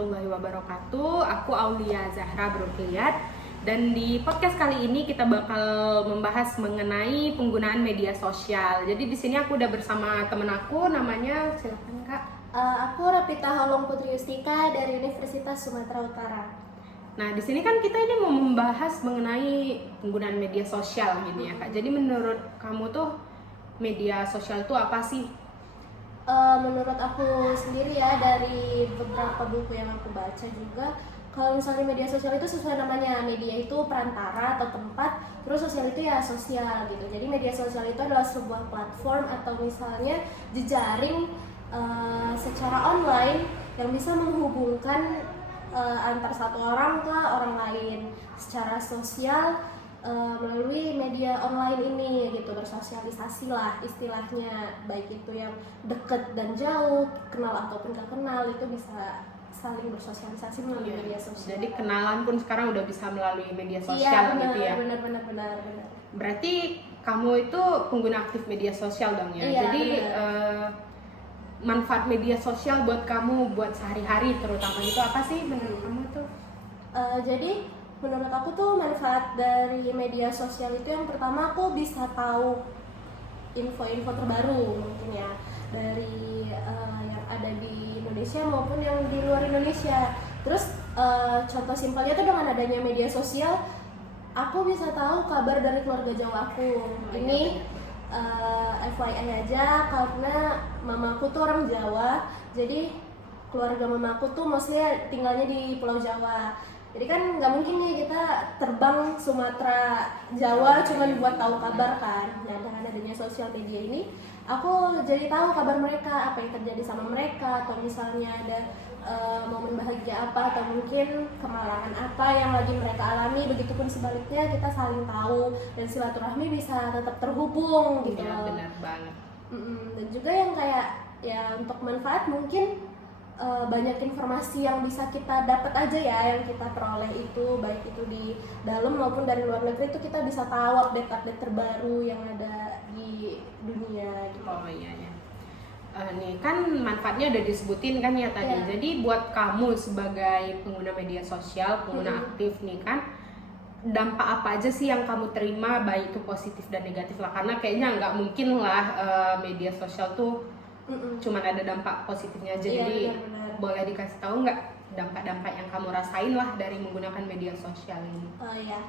warahmatullahi wabarakatuh. Aku Aulia Zahra Brokliat dan di podcast kali ini kita bakal membahas mengenai penggunaan media sosial. Jadi di sini aku udah bersama temen aku, namanya silakan Kak. Aku Rapita Holong Putri Yustika dari Universitas Sumatera Utara. Nah, di sini kan kita ini mau membahas mengenai penggunaan media sosial gitu ya Kak. Jadi menurut kamu tuh media sosial itu apa sih? Menurut aku sendiri ya, dari beberapa buku yang aku baca juga, kalau misalnya media sosial itu sesuai namanya, media itu perantara atau tempat, terus sosial itu ya sosial gitu. Jadi media sosial itu adalah sebuah platform atau misalnya jejaring secara online yang bisa menghubungkan antar satu orang ke orang lain secara sosial melalui media online ini gitu, bersosialisasi lah istilahnya, baik itu yang deket dan jauh, kenal ataupun gak kenal, itu bisa saling bersosialisasi melalui media sosial. Jadi kenalan pun sekarang udah bisa melalui media sosial benar, gitu ya. benar. Berarti kamu itu pengguna aktif media sosial dong ya. Iya, jadi manfaat media sosial buat kamu buat sehari-hari terutama itu apa sih menurut kamu tuh? Jadi menurut aku tuh manfaat dari media sosial itu yang pertama, aku bisa tahu info-info terbaru mungkin ya dari yang ada di Indonesia maupun yang di luar Indonesia. Terus contoh simpelnya tuh dengan adanya media sosial, aku bisa tahu kabar dari keluarga jauh aku. Ini FYI aja, karena mamaku tuh orang Jawa, jadi keluarga mamaku tuh maksudnya tinggalnya di Pulau Jawa. Jadi kan nggak mungkin nih kita terbang Sumatera Jawa cuma buat tahu kabar kan. Nah, dengan adanya sosial media ini, aku jadi tahu kabar mereka, apa yang terjadi sama mereka, atau misalnya ada momen bahagia apa, atau mungkin kemalangan apa yang lagi mereka alami. Begitupun sebaliknya, kita saling tahu dan silaturahmi bisa tetap terhubung gitu. Ya, benar banget. Dan juga yang kayak ya untuk manfaat mungkin banyak informasi yang bisa kita dapat aja ya, yang kita peroleh itu baik itu di dalam maupun dari luar negeri, itu kita bisa tahu update-update terbaru yang ada di dunia gitu. Oh iya ya. Nih kan manfaatnya udah disebutin kan ya tadi. Yeah. Jadi buat kamu sebagai pengguna media sosial, pengguna aktif nih kan, dampak apa aja sih yang kamu terima, baik itu positif dan negatif lah, karena kayaknya nggak mungkin lah media sosial tuh cuman ada dampak positifnya aja. Jadi benar. boleh dikasih tahu nggak dampak-dampak yang kamu rasain lah dari menggunakan media sosial ini? Oh ya,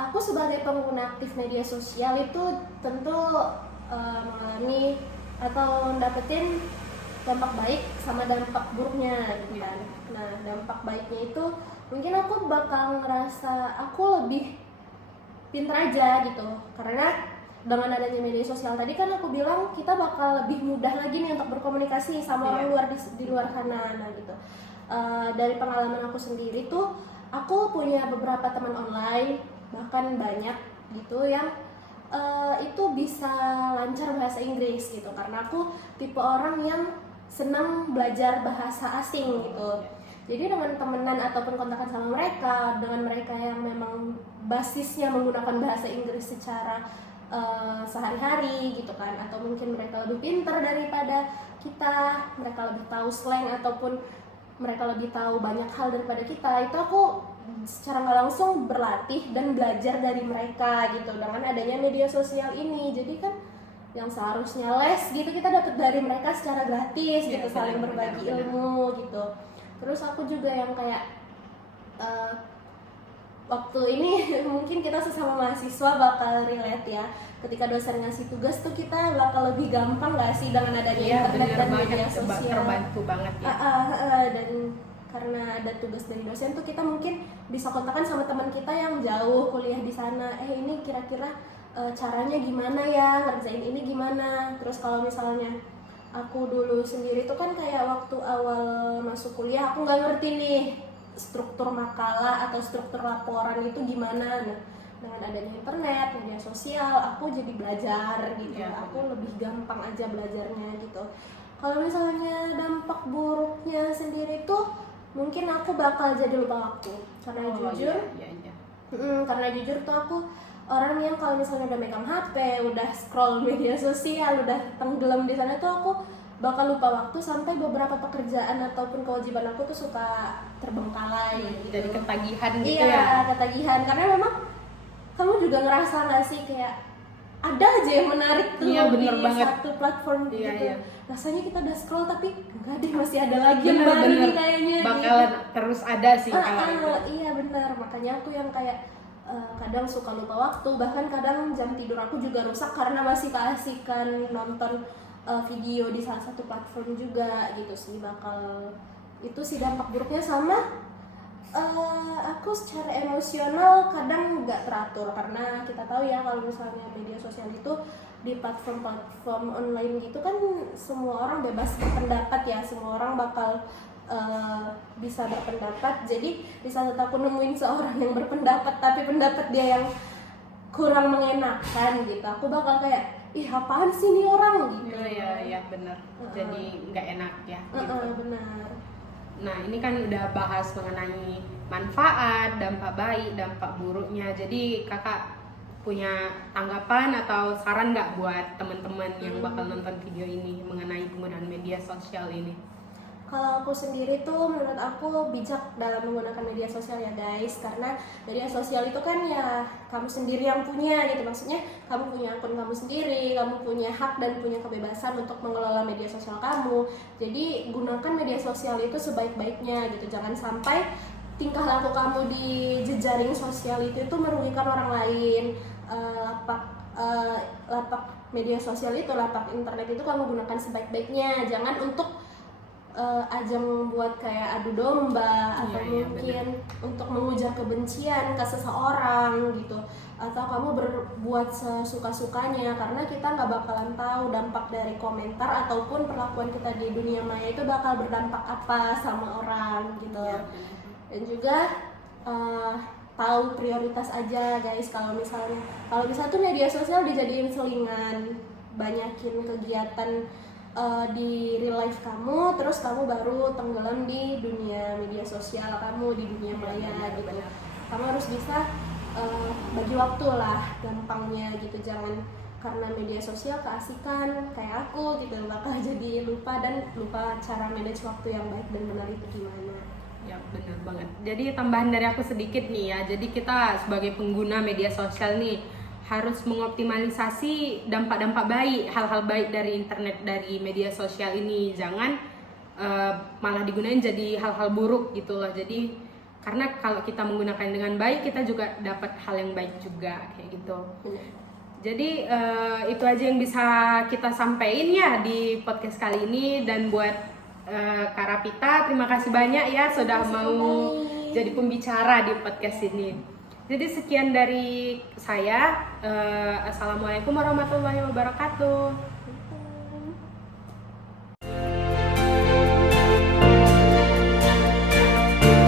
aku sebagai pengguna aktif media sosial itu tentu mengalami atau dapetin dampak baik sama dampak buruknya gitu kan. Nah, dampak baiknya itu mungkin aku bakal ngerasa aku lebih pintar aja gitu, karena dengan adanya media sosial tadi kan aku bilang kita bakal lebih mudah lagi nih untuk berkomunikasi sama orang luar di luar sana. Nah gitu, dari pengalaman aku sendiri tuh, aku punya beberapa teman online, bahkan banyak gitu yang itu bisa lancar bahasa Inggris gitu, karena aku tipe orang yang senang belajar bahasa asing gitu. Jadi dengan temenan ataupun kontakan sama mereka, dengan mereka yang memang basisnya menggunakan bahasa Inggris secara sehari-hari gitu kan, atau mungkin mereka lebih pintar daripada kita, mereka lebih tahu slang ataupun mereka lebih tahu banyak hal daripada kita, itu aku secara nggak langsung berlatih dan belajar dari mereka gitu dengan adanya media sosial ini. Jadi kan yang seharusnya les gitu kita dapat dari mereka secara gratis gitu, saling berbagi ilmu gitu. Terus aku juga yang kayak waktu ini mungkin kita sesama mahasiswa bakal relate ya, ketika dosen ngasih tugas tuh kita bakal lebih gampang nggak sih dengan adanya internet dan media sosial. Terbantu banget ya. Dan karena ada tugas dari dosen tuh kita mungkin bisa kontakkan sama teman kita yang jauh kuliah di sana, ini kira-kira caranya gimana ya, ngerjain ini gimana. Terus kalau misalnya aku dulu sendiri tuh kan kayak waktu awal masuk kuliah aku nggak ngerti nih struktur makalah atau struktur laporan itu gimana. Nah, dengan adanya internet, media sosial, aku jadi belajar gitu. Aku lebih gampang aja belajarnya gitu. Kalau misalnya dampak buruknya sendiri tuh mungkin aku bakal jadi lupa waktu, karena jujur karena jujur tuh aku orang yang kalau misalnya udah megang HP, udah scroll media sosial, udah tenggelam di sana tuh aku bakal lupa waktu sampai beberapa pekerjaan ataupun kewajiban aku tuh suka terbengkalai gitu. Jadi ketagihan gitu Iya, ya. ketagihan karena memang kamu juga ngerasa nggak sih kayak ada aja yang menarik tuh Iya, bener di banget. satu platform Iya, gitu. iya. Rasanya kita udah scroll tapi enggak deh, masih ada lagi yang baru Bener-bener nih kayaknya. bakalan terus ada sih kalau itu. Iya benar, makanya aku yang kayak kadang suka lupa waktu, bahkan kadang jam tidur aku juga rusak karena masih keasikan nonton video di salah satu platform juga gitu sih. Bakal itu sih dampak buruknya. Sama aku secara emosional kadang nggak teratur karena kita tahu ya kalau misalnya media sosial itu di platform-platform online gitu kan semua orang bebas berpendapat ya, semua orang bakal bisa berpendapat. Jadi di saat aku nemuin seorang yang berpendapat tapi pendapat dia yang kurang mengenakan gitu, aku bakal kayak ih apaan sih nih orang gitu. Iya benar. Jadi nggak enak ya. Gitu. Benar. Nah ini kan udah bahas mengenai manfaat, dampak baik, dampak buruknya. Jadi kakak punya tanggapan atau saran nggak buat teman-teman yang bakal nonton video ini mengenai penggunaan media sosial ini? Kalau aku sendiri tuh menurut aku bijak dalam menggunakan media sosial ya guys, karena media sosial itu kan ya kamu sendiri yang punya gitu, maksudnya kamu punya akun kamu sendiri, kamu punya hak dan punya kebebasan untuk mengelola media sosial kamu. Jadi gunakan media sosial itu sebaik-baiknya gitu, jangan sampai tingkah laku kamu di jejaring sosial itu merugikan orang lain. Lapak media sosial itu, lapak internet itu kamu gunakan sebaik-baiknya, jangan untuk ajang buat kayak adu domba atau mungkin untuk mengujar kebencian ke seseorang gitu, atau kamu berbuat sesuka-sukanya, karena kita nggak bakalan tahu dampak dari komentar ataupun perlakuan kita di dunia maya itu bakal berdampak apa sama orang gitu. Dan juga tahu prioritas aja guys. Kalau misalnya tuh media sosial dijadiin selingan, banyakin kegiatan di real life kamu, terus kamu baru tenggelam di dunia media sosial kamu, di dunia maya gitu. Kamu harus bisa bagi waktu lah gampangnya gitu, jangan karena media sosial keasikan kayak aku gitu bakal jadi lupa cara manage waktu yang baik dan benar itu gimana. Ya benar banget. Jadi tambahan dari aku sedikit nih ya. Jadi kita sebagai pengguna media sosial nih harus mengoptimalisasi dampak-dampak baik, hal-hal baik dari internet, dari media sosial ini. Jangan malah digunain jadi hal-hal buruk gitu loh. Jadi karena kalau kita menggunakan dengan baik, kita juga dapat hal yang baik juga kayak gitu. Jadi itu aja yang bisa kita sampaikan ya di podcast kali ini. Dan buat Kak Rapita, terima kasih banyak ya sudah mau jadi pembicara di podcast ini. Jadi sekian dari saya. Assalamualaikum warahmatullahi wabarakatuh.